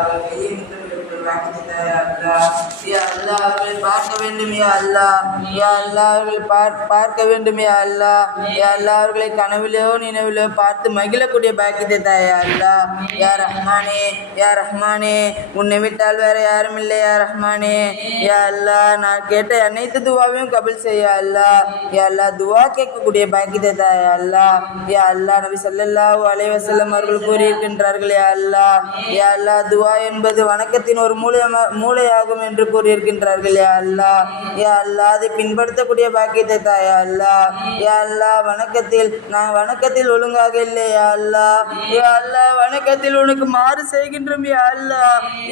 அவர்கள் கையை முத்தமிடக்கூடிய பாக்கியத்தை தா யா அவர்களை பார்க்க வேண்டும் யா அல்லாஹ். யா அல்லா அவர்கள் பார்க்க வேண்டும் யா அல்லாஹ். யா அல்லாஹ் அவர்களை கனவிலோ நினைவிலோ பார்த்து மகிழக்கூடிய பாக்கியத்தை தாயா அல்லா அல்லாஹ். யா ரஹ்மானே யா ரஹ்மானே உன்னை விட்டால் வேற யாரும் இல்லை யா ரஹ்மானே. யா அல்லாஹ் நான் கேட்ட அனைத்து துவாவையும் கபில் செய்ய அல்லாஹ். யா அல்லா துவா கேட்கக்கூடிய பாக்கியத்தை தாயா அல்லா அல்லாஹ். யா அல்லாஹ் நபி ஸல்லல்லாஹு அலைவசல்லம் அவர்கள் கூறியிருக்கின்றார்கள் யா அல்லாஹ். யா அல்லா துவா என்பது வணக்கத்தின் ஒரு மூலை ஆகும் என்று கூறியிருக்கின்றார்கள். யா அல்லாஹ் யா அல்லா அதை பின்படுத்தக்கூடிய பாக்கியத்தை தா அல்லா அல்லாஹ். யா அல்லா வணக்கத்தில் நான் வணக்கத்தில் ஒழுங்காக இல்லை யா அல்லா யா அல்லா வணக்கத்தில் உனக்கு மாறு செய்கின்றோம் யா அல்லா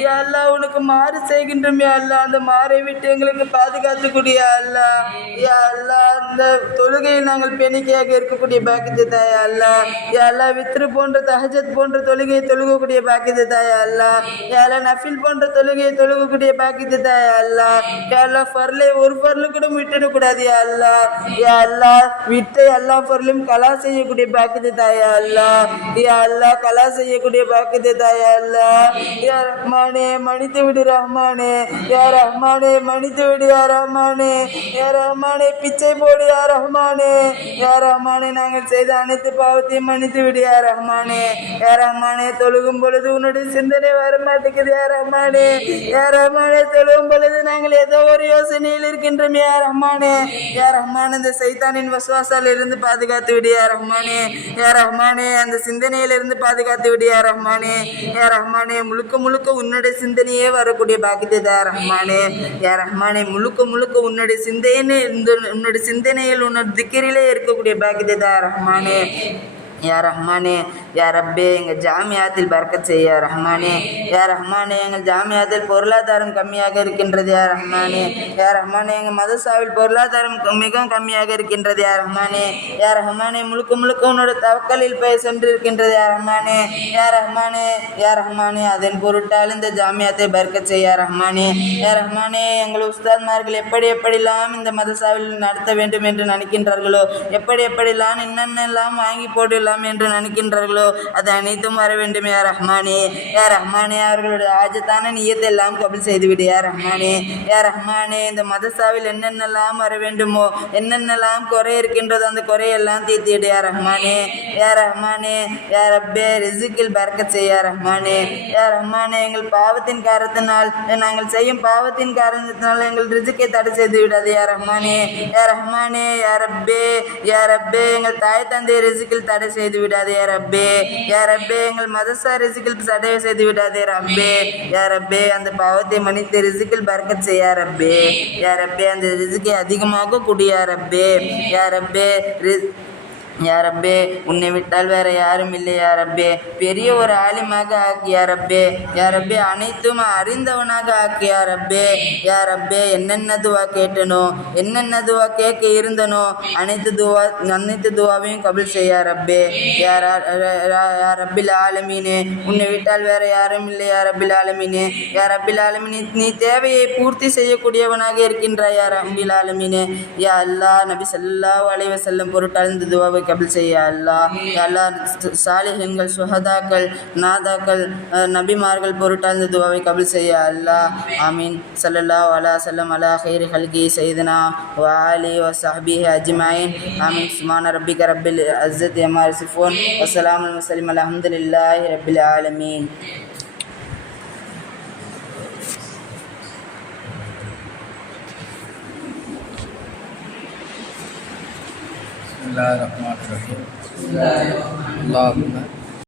யா அல்லா உனக்கு மாறு செய்கின்றோம் யா அல்லா அந்த மாறை விட்டு எங்களுக்கு பாதுகாத்துக்கூடிய அல்லா அல்லாஹ். யா அல்லா அந்த தொழுகையில் நாங்கள் பெணிக்கையாக இருக்கக்கூடிய பாக்கியத்தை தாயா அல்லாஹ். யா அல்லா வித்ரு போன்ற தஹஜத் போன்ற தொழுகையை தொழுகக்கூடிய பாக்கியத்தை தாயா அல்லா யா அல்லா நஃபில் போன்ற தொழுகையை தொழுகக்கூடிய பாக்கியத்தை தாயா அல்லாஹ் யா அல்லாஹ் ஒரு பொருளும் கூட விட்டுடக்கூடாது யா அல்லாஹ் யா அல்லாஹ் விட்டு எல்லா பொருளும் கலா செய்யக்கூடிய பாக்கியத்தை தாயா அல்லாஹ் யா அல்லாஹ் கலா செய்யக்கூடிய பாக்கியத்தை தாயா அல்லாஹ் யா ரஹ்மானே மன்னித்து விடு ரஹ்மானே. யா ரஹ்மானே மன்னித்து விடு யா ரஹ்மானே. யா ரஹ்மானே பிச்சை போடு யா ரஹ்மானே. யா ரஹ்மானே நாங்கள் செய்த அனைத்து பாவத்தையும் மன்னித்து விடு யா ரஹ்மானே. யா ரஹ்மானே தொழுகும் பொழுது உன்னுடைய சிந்தனை வர மாட்டேங்குது யா ரஹ்மானே. யா ரஹ்மான் தொழுகும் பொழுது நாங்கள் ஏதோ ஒரு யோசனையில் இருக்கின்றோம். யார் அம்மானே யார் அம்மான் இந்த சைத்தானின் வசுவாசால் இருந்து பாதுகாத்து விடு யார் அம்மானே யார் அம்மானே அந்த சிந்தனையிலிருந்து பாதுகாத்து விடு யார் அம்மானே யார் அம்மானே முழுக்க முழுக்க உன்னுடைய சிந்தனையே வரக்கூடிய பாக்கியத்தை தா ரஹ்மானே. யார் ரஹ்மானே முழுக்க முழுக்க உன்னுடைய சிந்தனை உன்னுடைய சிந்தனையில் உன்னோட திக்கிரிலே இருக்கக்கூடிய பாக்கியத்தை தா ரஹ்மானே. யா ரஹ்மானே யா ரப்பே எங்கள் ஜாமியாத்தில் பறக்க செய்ய ரஹ்மானே. யா ரஹ்மானே எங்கள் ஜாமியாத்தில் பொருளாதாரம் கம்மியாக இருக்கின்றது யா ரஹ்மானே. யா ரஹ்மானே எங்கள் மதசாவில் பொருளாதாரம் மிகவும் கம்மியாக இருக்கின்றது யா ரஹ்மானே. யா ரஹ்மானே முழுக்க முழுக்க உன்னோட தவக்கலில் போய் சென்றிருக்கின்றது யா ரஹ்மானே. யா ரஹ்மானே யா ரஹ்மானே அதன் பொருட்டால் இந்த ஜாமியாத்தை பறக்க செய்ய ரஹ்மானே. யா ரஹ்மானே எங்கள் உஸ்தாத்மார்கள் எப்படி எப்படிலாம் இந்த மதசாவில் நடத்த வேண்டும் என்று நினைக்கின்றார்களோ எப்படி எப்படிலாம் என்னென்னலாம் வாங்கி போடலாம் என்று நினைக்கின்றார்களோ அது அனைத்தும் வர வேண்டும் யார் ரஹ்மானே. யார் ரஹ்மானே அவர்களுடைய ஆஜத்தான நியத்தை எல்லாம் கபல் செய்துவிடு யார் ரஹ்மானே. யார் ரஹ்மானே இந்த மதசாவில் என்னென்னலாம் வர வேண்டுமோ என்னென்னலாம் குறை இருக்கின்றதோ அந்த குறையெல்லாம் தீர்த்திடு யார் ரஹ்மானே. யார் ரஹ்மானே யார் அப்பே ரிசுக்கில் பறக்க செய்ய ரஹ்மானே. யார் ரஹ்மானே எங்கள் பாவத்தின் காரணத்தினால் நாங்கள் செய்யும் பாவத்தின் காரணத்தினால் எங்கள் ரிசுக்கை தடை செய்து விடாது யார் ரஹ்மானே. யார் ரஹ்மானே யார் அப்பே யார் அப்பே எங்கள் தாய் தந்தை ரிசுக்கில் தடை செய்து விடாது யார் அப்பே யா ரப்பே எங்கள் மதசா ரிசுக்கில் தடை செய்து விடாதே ரப்பே. யா ரப்பே அந்த பாவத்தை மன்னித்து ரிசுக்கில் பறக்கச் செய்யா ரப்பே. யா ரப்பே அந்த ரிசுக்கை அதிகமாக குடியா ரப்பே. யா ரப்பே யாரப்பே யா ரப்பே உன்னை விட்டால் வேற யாரும் இல்லை யா ரப்பே. பெரிய ஒரு ஆலிமாக ஆக்கி யா ரப்பே. யா ரப்பே அனைத்தும் அறிந்தவனாக ஆக்கி யா ரப்பே. யா ரப்பே என்னென்ன துவா கேட்டனோ என்னென்ன துவா கேட்க இருந்தனோ அனைத்து துவா அனைத்து துவாவையும் கபில் செய்ய யா ரப்பே. யார் ரப்பில் ஆலமீனே உன்னை விட்டால் வேற யாரும் இல்லை யா ரப்பில் ஆலமீனே. யா ரப்பில் ஆலமீனே நீ தேவையை பூர்த்தி செய்யக்கூடியவனாக இருக்கின்றாய் யா ரப்பில் ஆலமீனே. யா அல்லா நபி ஸல்லல்லாஹு அலைஹி செல்லும் பொருட்டால் இந்த துவாவை கபில் செய்ய யா அல்லாஹ் சாலிஹன்கள் சுஹதாக்கள் நாதாக்கள் நபிமார்கள் பொருட்டால் இந்த துவாவை கபில் செய்ய யா அல்லாஹ் ஆமீன். ஸல்லல்லாஹு அலா சல்லம் அலா ஹைரி ஹல்கி சையதுனா வ ஆலி வ ஸஹ்பிஹி அஜ்மாயின். ஆமீன். சுப்ஹான ரப்பிக ரப்பில் இஸ்ஸத்தி அம்மா யசிஃபூன் வ ஸலாமுல் முர்சலின் அல்ஹம்துலில்லாஹி ரப்பில் ஆலமீன். الله الرحمن الرحيم. اللهم